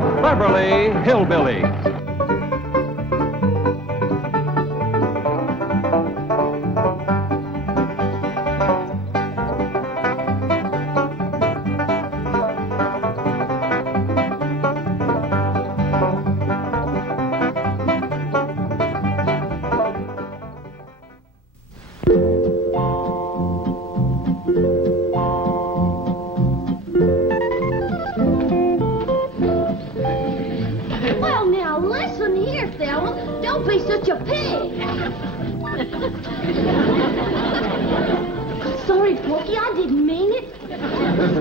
the Beverly Hillbillies. Sorry, Porky, I didn't mean it.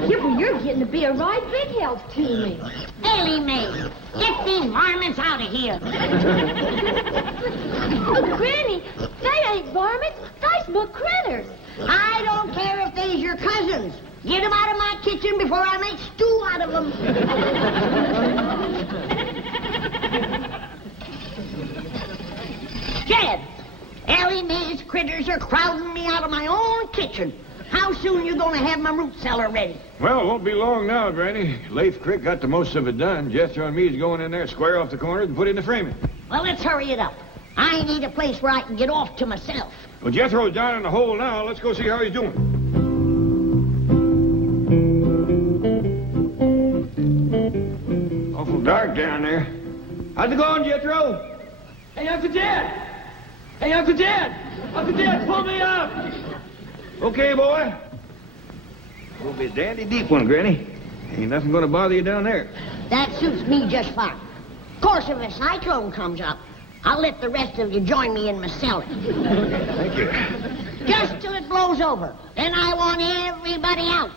You're getting to be a right big help to me. Ellie Mae, get these varmints out of here. Oh, Granny, they ain't varmints. They's my critters. I don't care if they's your cousins. Get them out of my kitchen before I make stew out of them. Jed, Ellie Mae's critters are crowding me out of my own kitchen. How soon you gonna have my root cellar ready? Well, it won't be long now, Granny. Leif Crick got the most of it done. Jethro and me's going in there, square off the corners, and put in the framing. Well, let's hurry it up. I need a place where I can get off to myself. Well, Jethro's down in the hole now. Let's go see how he's doing. Awful dark down there. How's it going, Jethro? Hey, Uncle Dad! Hey, Uncle Dad! Uncle Dad, pull me up! Okay, boy. It'll be a dandy deep one, Granny. Ain't nothing gonna bother you down there. That suits me just fine. Of course, if a cyclone comes up, I'll let the rest of you join me in my cellar. Thank you. Just till it blows over. Then I want everybody out.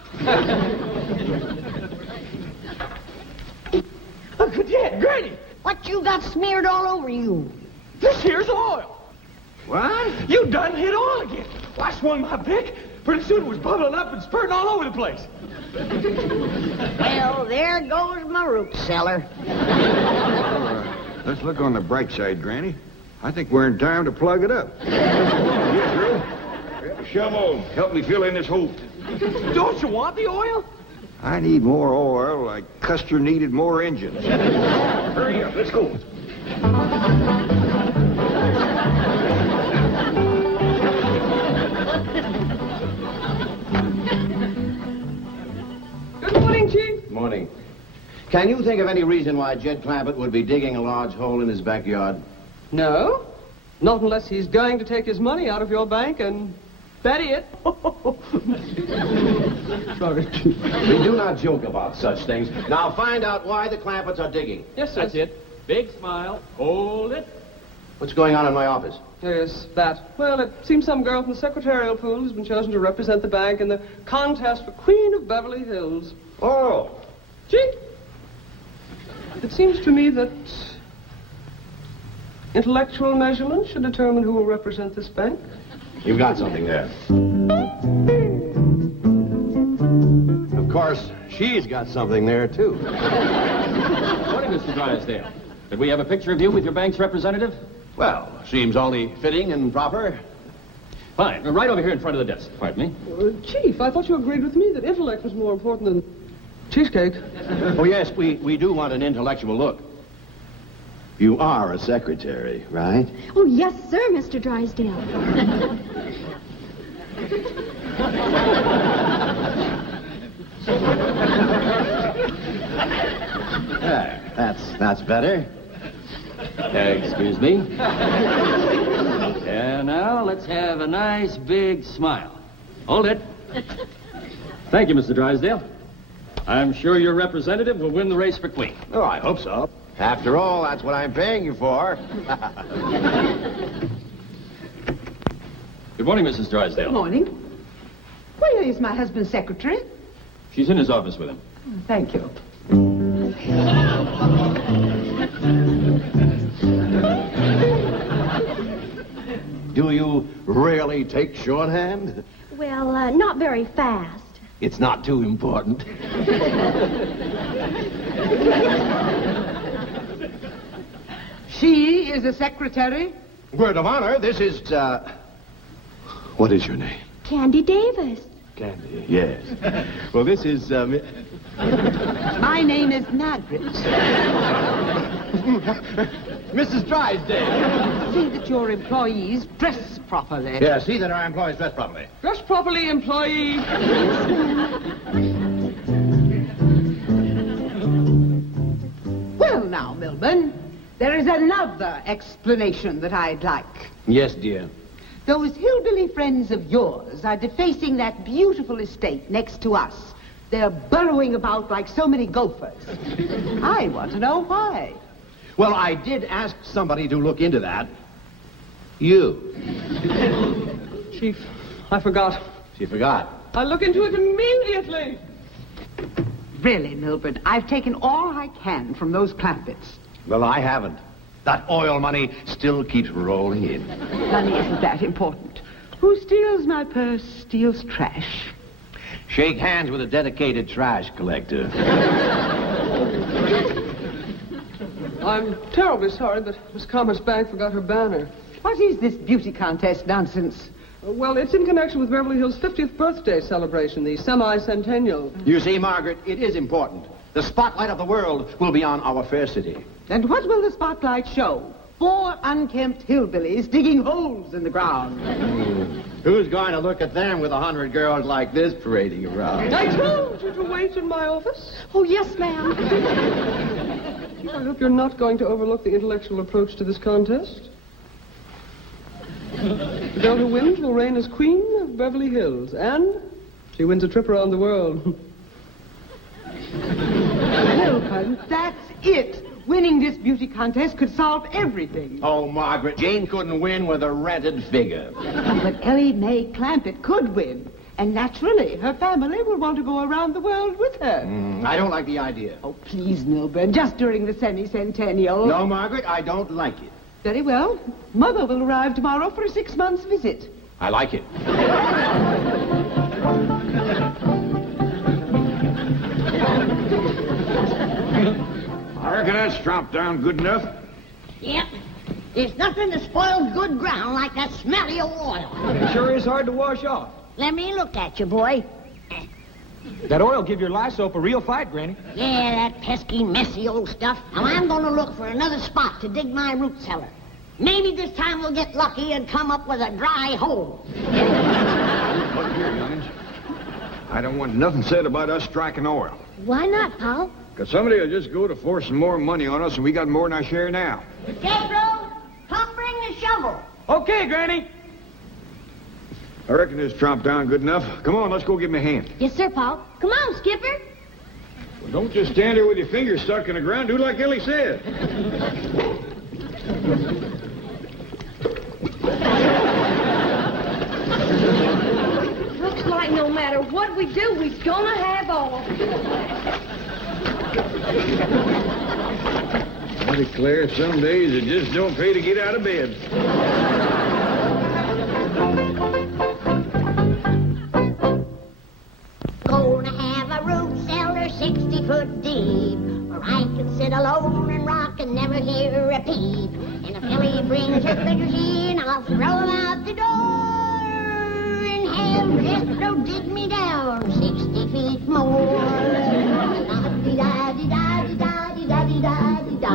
Uncle Dad, Granny! What you got smeared all over you? This here's oil. What? You done hit oil again. Well, I swung my pick. Pretty soon it was bubbling up and spurting all over the place. Well, there goes my root cellar. Let's look on the bright side, Granny. I think we're in time to plug it up. Jethro, grab a shovel. Help me fill in this hole. Don't you want the oil? I need more oil like Custer needed more engines. Hurry up, let's go. Good morning, Chief. Morning. Can you think of any reason why Jed Clampett would be digging a large hole in his backyard? No. Not unless he's going to take his money out of your bank and bury it. Sorry, Chief. We do not joke about such things. Now find out why the Clampetts are digging. Yes, sir. That's it. Big smile. Hold it. What's going on in my office? Yes, that. Well, it seems some girl from the secretarial pool has been chosen to represent the bank in the contest for Queen of Beverly Hills. Oh. Gee, it seems to me that intellectual measurement should determine who will represent this bank. You've got something there. Of course, she's got something there, too. Morning, Mr. Drysdale. Could we have a picture of you with your bank's representative? Well, seems only fitting and proper. Fine. Right over here in front of the desk. Pardon me. Chief, I thought you agreed with me that intellect was more important than cheesecake. Oh, yes, we do want an intellectual look. You are a secretary, right? Oh, yes, sir, Mr. Drysdale. There, that's better. Excuse me. And now let's have a nice big smile. Hold it. Thank you, Mr. Drysdale. I'm sure your representative will win the race for Queen. Oh, I hope so. After all, that's what I'm paying you for. Good morning, Mrs. Drysdale. Good morning. Where is my husband's secretary? She's in his office with him. Thank you. Do you really take shorthand? Well, not very fast. It's not too important. She is the secretary? Word of honor, this is, What is your name? Candy Davis. Candy, yes. Well, this is, My name is Margaret. Mrs. Drysdale. See that your employees dress properly. Yeah, see that our employees dress properly. Dress properly, employee. Well, now, Milburn, there is another explanation that I'd like. Yes, dear. Those hillbilly friends of yours are defacing that beautiful estate next to us. They're burrowing about like so many gophers. I want to know why. Well, I did ask somebody to look into that. You. Chief, I forgot. She forgot. I'll look into it immediately. Really, Milburn, I've taken all I can from those Clampetts. Well, I haven't. That oil money still keeps rolling in. Money isn't that important. Who steals my purse steals trash. Shake hands with a dedicated trash collector. I'm terribly sorry that Miss Commerce Bank forgot her banner. What is this beauty contest nonsense? Well, it's in connection with Beverly Hills' 50th birthday celebration, the semi-centennial. You see, Margaret, it is important. The spotlight of the world will be on our fair city. And what will the spotlight show? 4 unkempt hillbillies digging holes in the ground. Who's going to look at them with 100 girls like this parading around? I told you to wait in my office. Oh, yes, ma'am. I hope you're not going to overlook the intellectual approach to this contest. The girl who wins will reign as queen of Beverly Hills, and she wins a trip around the world. Milburn, that's it. Winning this beauty contest could solve everything. Oh, Margaret, Jane couldn't win with a rented figure. But Ellie Mae Clampett could win. And naturally, her family will want to go around the world with her. I don't like the idea. Oh, please, Milburn, just during the semi-centennial. No, Margaret, I don't like it. Very well. Mother will arrive tomorrow for a 6-month visit. I like it. I reckon that's chopped down good enough. Yep. There's nothing that spoils good ground like that smelly old oil. It sure is hard to wash off. Let me look at you, boy. That oil give your lye soap a real fight, Granny. Yeah, that pesky, messy old stuff. Now, I'm going to look for another spot to dig my root cellar. Maybe this time we'll get lucky and come up with a dry hole. Look here, youngins. I don't want nothing said about us striking oil. Why not, Paul? Because somebody will just go to forcing more money on us, and we got more than our share now. Jethro, come bring the shovel. Okay, Granny. I reckon it's chopped down good enough. Come on, let's go give him a hand. Yes, sir, Paul. Come on, Skipper. Well, don't just stand there with your fingers stuck in the ground. Do like Ellie said. Looks like no matter what we do, we're gonna have oil. I declare, some days it just don't pay to get out of bed. Gonna have a root cellar 60 foot deep, where I can sit alone and rock and never hear a peep. And if Ellie brings her critters in, I'll throw them out the door and have Jethro dig me down 60 feet more. La-di-da-di-da-di-da-di-da-di-da-di-da.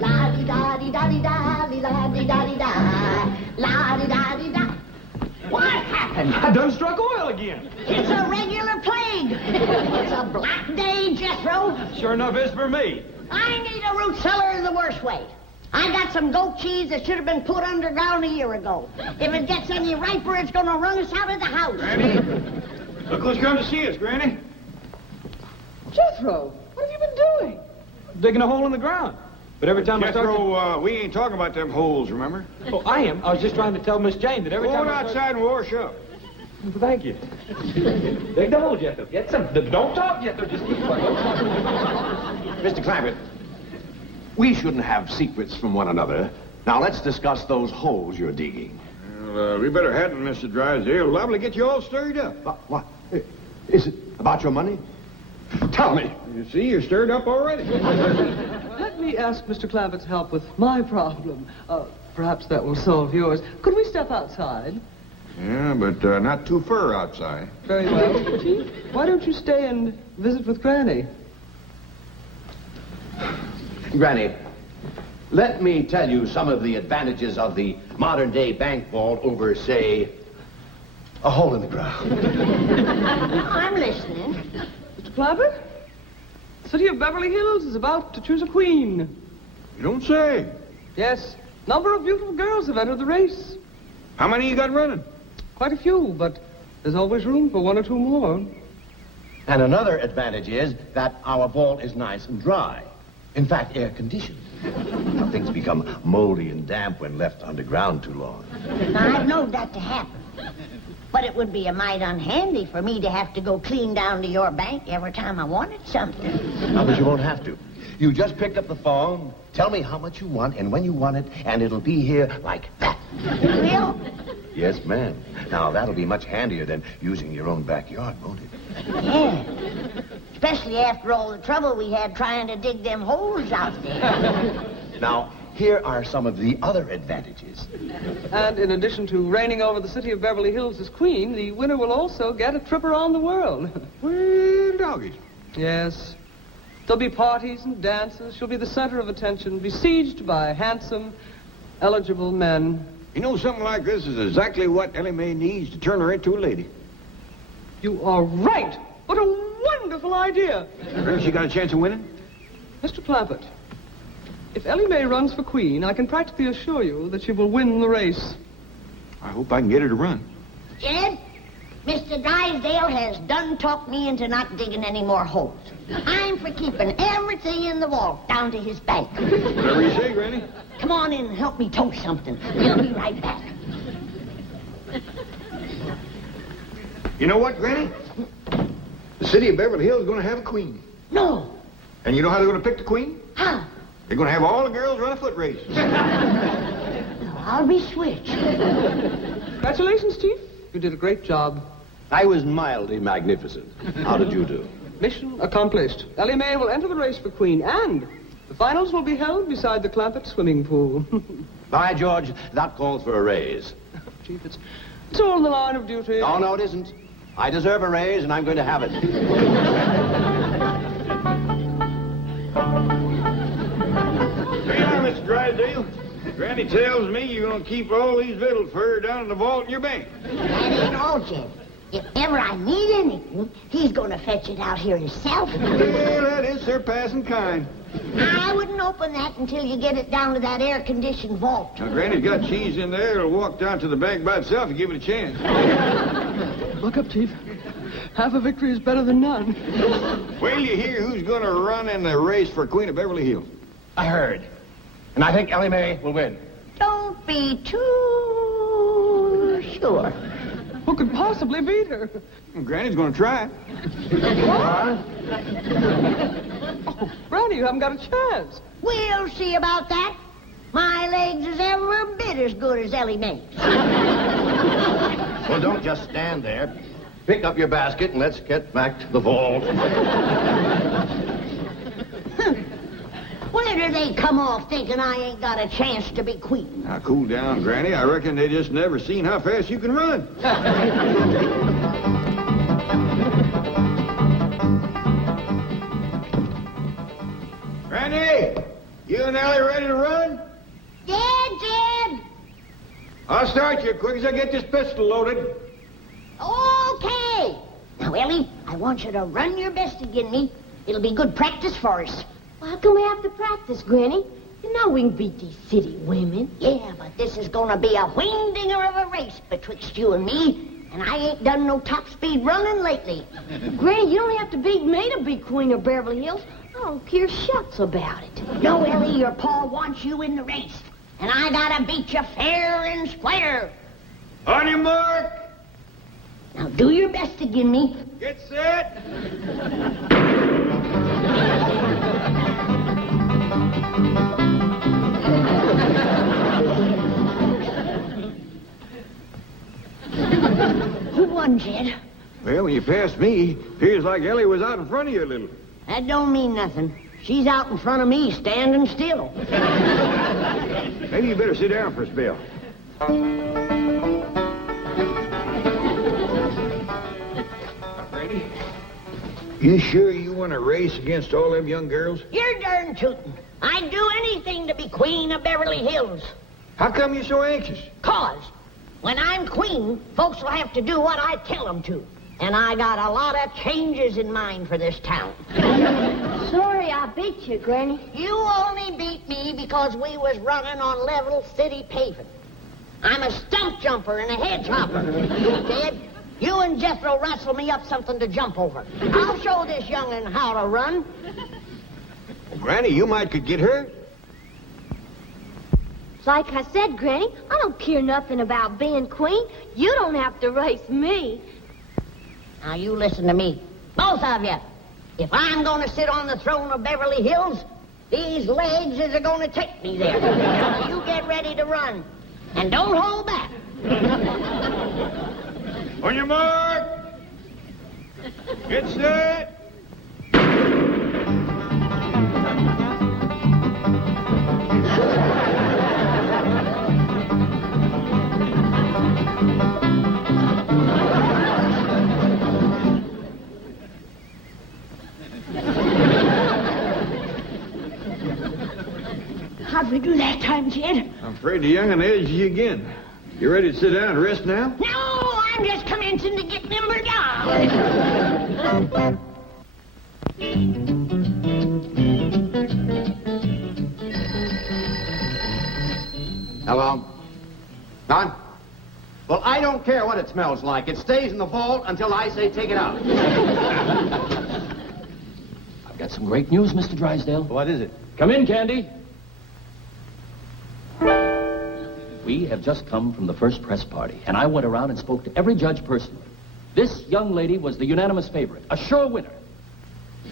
La-di-da-di-da-di-da-di-da-di-da-di-da. La-di-da-di-da. What happened? I done struck oil again. It's a regular plague. It's a black day, Jethro. Sure enough is for me. I need a root cellar the worst way. I got some goat cheese that should have been put underground a year ago. If it gets any riper, it's going to run us out of the house. Granny, look who's come to see us, Granny. Jethro, what have you been doing? Digging a hole in the ground. But every time I start... Jethro, we ain't talking about them holes, remember? Oh, I am. I was just trying to tell Miss Jane that every Go time on outside and wash up. Thank you. Dig the hole, Jethro. Get some... Don't talk, Jethro. Just keep quiet. Mr. Clampett, we shouldn't have secrets from one another. Now, let's discuss those holes you're digging. Well, we better hadn't, Mr. Drysdale. Liable to get you all stirred up. What? Is it about your money? Tell me. You see, you're stirred up already. Let me ask Mr. Clampett's help with my problem. Perhaps that will solve yours. Could we step outside? Yeah, but not too far outside. Very well. Chief, why don't you stay and visit with Granny? Granny, let me tell you some of the advantages of the modern-day bank vault over, say, a hole in the ground. I'm listening. Mr. Clampett, the city of Beverly Hills is about to choose a queen. You don't say. Yes, number of beautiful girls have entered the race. How many you got running? Quite a few, but there's always room for one or two more. And another advantage is that our vault is nice and dry. In fact, air-conditioned. Now, things become moldy and damp when left underground too long. Now, I've known that to happen. But it would be a mite unhandy for me to have to go clean down to your bank every time I wanted something. No, but you won't have to. You just pick up the phone, tell me how much you want and when you want it, and it'll be here like that. It will? Yes, ma'am. Now, that'll be much handier than using your own backyard, won't it? Yeah. Especially after all the trouble we had trying to dig them holes out there. Now, here are some of the other advantages. And in addition to reigning over the city of Beverly Hills as queen, the winner will also get a trip around the world. Well, doggies. Yes. There'll be parties and dances. She'll be the center of attention, besieged by handsome, eligible men. You know, something like this is exactly what Ellie Mae needs to turn her into a lady. You are right. What a wonderful idea. Reckon she got a chance of winning? Mr. Clampett, if Ellie Mae runs for queen, I can practically assure you that she will win the race. I hope I can get her to run. Jed, Mr. Drysdale has done talked me into not digging any more holes. I'm for keeping everything in the vault down to his bank. Whatever you say, Granny. Come on in and help me toast something. We'll be right back. You know what, Granny? The city of Beverly Hills is going to have a queen. No. And you know how they're going to pick the queen? How? They're going to have all the girls run a foot race. I'll be switched. Congratulations, Chief. You did a great job. I was mildly magnificent. How did you do? Mission accomplished. Ellie Mae will enter the race for queen, and the finals will be held beside the Clampett swimming pool. By George, that calls for a raise. Chief, it's all in the line of duty. Oh, no, it isn't. I deserve a raise, and I'm going to have it. Here you are, Mr. Drysdale. Granny tells me you're going to keep all these victuals for her down in the vault in your bank. That ain't all, Jed. If ever I need anything, he's going to fetch it out here himself. Well, that is surpassing kind. I wouldn't open that until you get it down to that air-conditioned vault. Now, Granny's got cheese in there. It'll walk down to the bank by itself if you give it a chance. Look up, Chief. Half a victory is better than none. Wait till you hear who's going to run in the race for Queen of Beverly Hills. I heard. And I think Ellie Mae will win. Don't be too sure. Who could possibly beat her? Well, Granny's going to try. Oh, Granny, you haven't got a chance. We'll see about that. My legs is every bit as good as Ellie Mae's. Well, don't just stand there. Pick up your basket and let's get back to the vault. Where do they come off thinking I ain't got a chance to be queen? Now, cool down, Granny. I reckon they just never seen how fast you can run. Granny, you and Ellie ready to run? Jed! I'll start you quick as I get this pistol loaded. Okay. Now, Ellie, I want you to run your best again me. It'll be good practice for us. Well, how come we have to practice, Granny? You know we can beat these city women. Yeah, but this is gonna be a wing-dinger of a race betwixt you and me, and I ain't done no top-speed running lately. Granny, you don't have to beat me to be Queen of Beverly Hills. I don't care shucks about it. No, Ellie, your pa wants you in the race, and I gotta beat you fair and square. On your mark. Now, do your best again me. Get set. Who won, Jed? Well, when you passed me, appears like Ellie was out in front of you a little. That don't mean nothing. She's out in front of me, standing still. Maybe you better sit down for a spell. You sure you want to race against all them young girls? You're darn tootin'. I'd do anything to be queen of Beverly Hills. How come you're so anxious? 'Cause when I'm queen, folks will have to do what I tell them to. And I got a lot of changes in mind for this town. Sorry I beat you, Granny. You only beat me because we was running on level city paving. I'm a stump jumper and a hedge hopper. Ted, you and Jethro wrestle me up something to jump over. I'll show this young'un how to run. Granny, you might could get hurt. Like I said, Granny, I don't care nothing about being queen. You don't have to race me. Now, you listen to me. Both of you. If I'm going to sit on the throne of Beverly Hills, these legs is going to take me there. Now, you get ready to run. And don't hold back. On your mark. Get set. How'd we do that time, Jed? I'm afraid the young'un edged you again. You ready to sit down and rest now? No, I'm just commencing to get nimbered down. Hello? Don? Well, I don't care what it smells like. It stays in the vault until I say take it out. I've got some great news, Mr. Drysdale. What is it? Come in, Candy. We have just come from the first press party, and I went around and spoke to every judge personally. This young lady was the unanimous favorite, a sure winner.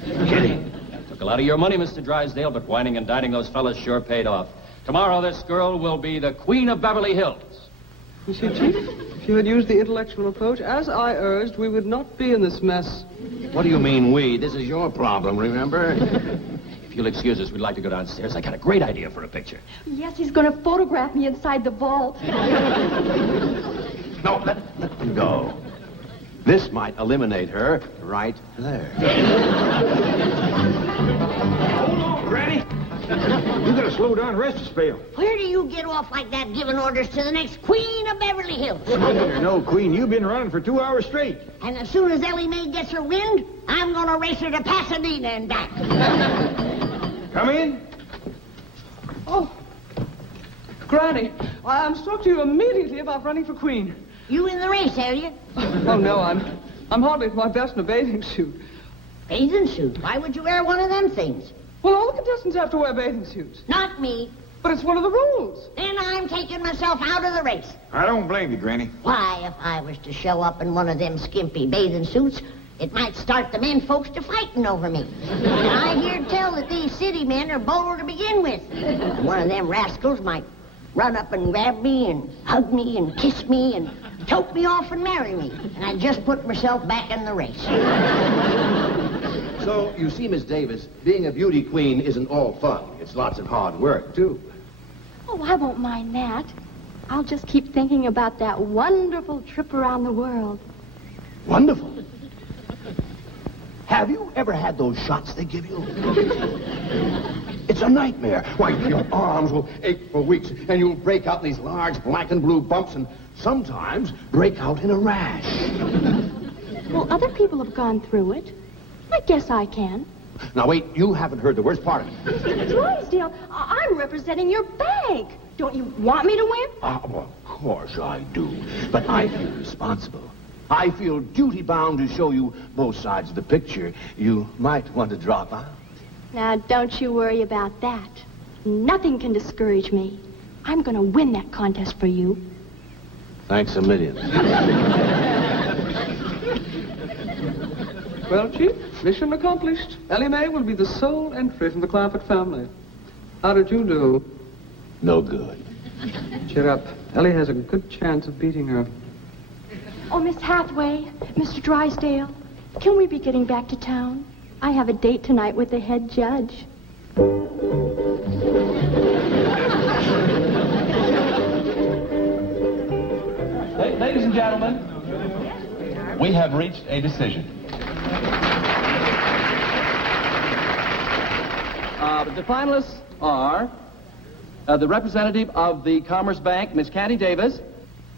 Kidding. Took a lot of your money, Mr. Drysdale, but whining and dining those fellas sure paid off. Tomorrow, this girl will be the queen of Beverly Hills. You see, Chief, if you had used the intellectual approach, as I urged, we would not be in this mess. What do you mean, we? This is your problem, remember? If you'll excuse us, we'd like to go downstairs. I got a great idea for a picture. Yes, he's going to photograph me inside the vault. No, let them go. This might eliminate her right there. Hold on, Granny. You gotta slow down, rest a spell. Where do you get off like that giving orders to the next queen of Beverly Hills? You're no queen. You've been running for 2 hours straight. And as soon as Ellie Mae gets her wind, I'm going to race her to Pasadena and back. Come in. Oh, Granny, I'm to talk to you immediately about running for queen. You in the race, are you? Oh, no, I'm hardly at my best in a bathing suit. Bathing suit? Why would you wear one of them things? Well, all the contestants have to wear bathing suits. Not me. But it's one of the rules. Then I'm taking myself out of the race. I don't blame you, Granny. Why, if I was to show up in one of them skimpy bathing suits, it might start the men folks to fighting over me. And I hear tell that these city men are bold to begin with. One of them rascals might run up and grab me and hug me and kiss me and tote me off and marry me. And I just put myself back in the race. So, you see, Miss Davis, being a beauty queen isn't all fun. It's lots of hard work, too. Oh, I won't mind that. I'll just keep thinking about that wonderful trip around the world. Wonderful. Have you ever had those shots they give you? It's a nightmare. Why, your arms will ache for weeks, and you'll break out these large black and blue bumps, and sometimes break out in a rash. Well, other people have gone through it. I guess I can. Now, wait, you haven't heard the worst part of it. Drysdale, I'm representing your bank. Don't you want me to win? Well, of course I do. But I feel responsible. I feel duty-bound to show you both sides of the picture. You might want to drop out. Now, don't you worry about that. Nothing can discourage me. I'm going to win that contest for you. Thanks a million. Well, Chief, mission accomplished. Ellie Mae will be the sole entry from the Clampett family. How did you do? No good. Cheer up. Ellie has a good chance of beating her. Oh, Miss Hathaway, Mr. Drysdale, can we be getting back to town? I have a date tonight with the head judge. Ladies and gentlemen, we have reached a decision. The finalists are the representative of the Commerce Bank, Miss Candy Davis,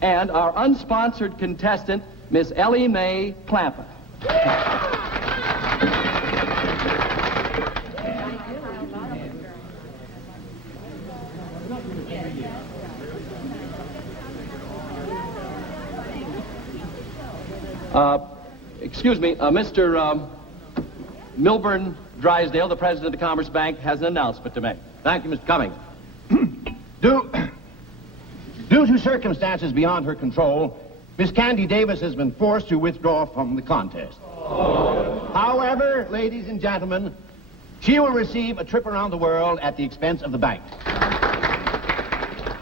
and our unsponsored contestant, Miss Ellie Mae Clampett. Excuse me, Mr. Milburn Drysdale, the president of the Commerce Bank, has an announcement to make. Thank you, Mr. Cummings. Due to circumstances beyond her control, Miss Candy Davis has been forced to withdraw from the contest. However, ladies and gentlemen, she will receive a trip around the world at the expense of the bank.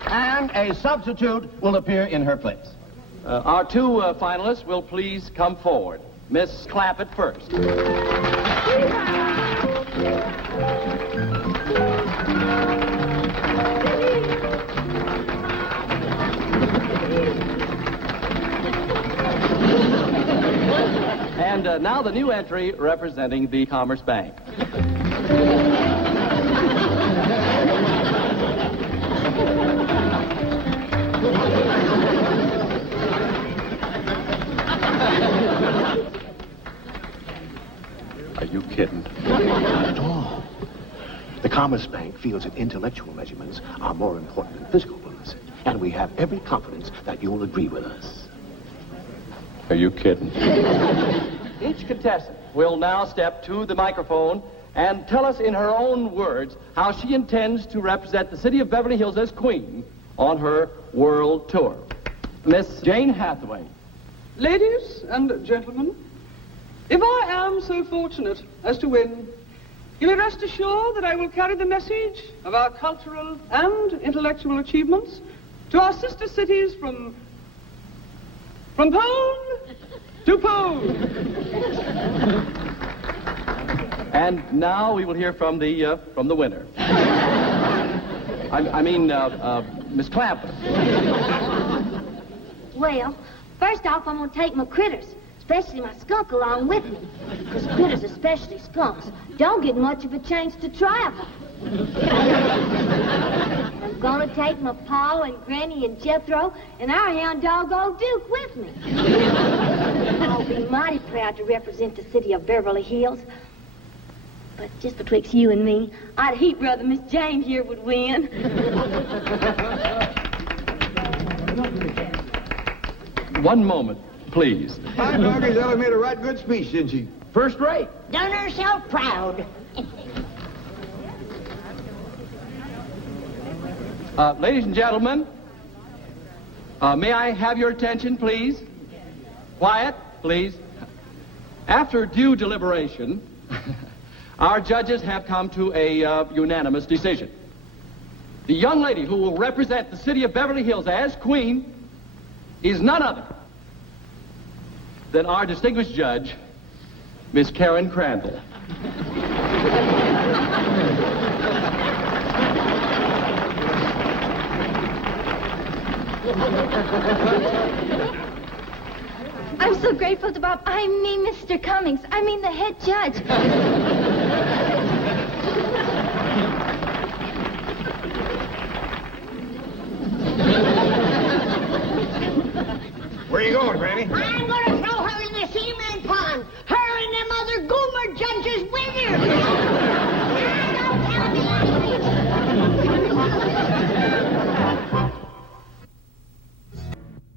And a substitute will appear in her place. Our two finalists will please come forward. Miss Clampett first. And now the new entry representing the Commerce Bank. Are you kidding? Not at all. The Commerce Bank feels that intellectual measurements are more important than physical ones, and we have every confidence that you'll agree with us. Are you kidding? Each contestant will now step to the microphone and tell us in her own words how she intends to represent the city of Beverly Hills as queen on her world tour. Miss Jane Hathaway. Ladies and gentlemen, if I am so fortunate as to win, you may rest assured that I will carry the message of our cultural and intellectual achievements to our sister cities from pole to pole. And now we will hear from the winner. Miss Clampett. Well, first off, I'm going to take my critters, especially my skunk, along with me. Because critters, especially skunks, don't get much of a chance to travel. I'm going to take my Pa and Granny and Jethro and our hound dog, Old Duke, with me. I'll be mighty proud to represent the city of Beverly Hills. But just betwixt you and me, I'd heap rather Miss Jane here would win. One moment, please. My doggy's Ella made a right good speech, didn't she? First rate. Done herself proud. Ladies and gentlemen, may I have your attention, please? Quiet, please. After due deliberation, our judges have come to a unanimous decision. The young lady who will represent the city of Beverly Hills as queen is none other than our distinguished judge, Miss Karen Crandall. I'm so grateful to Bob. I mean Mr. Cummings. I mean the head judge. Where are you going, Granny? I'm going to throw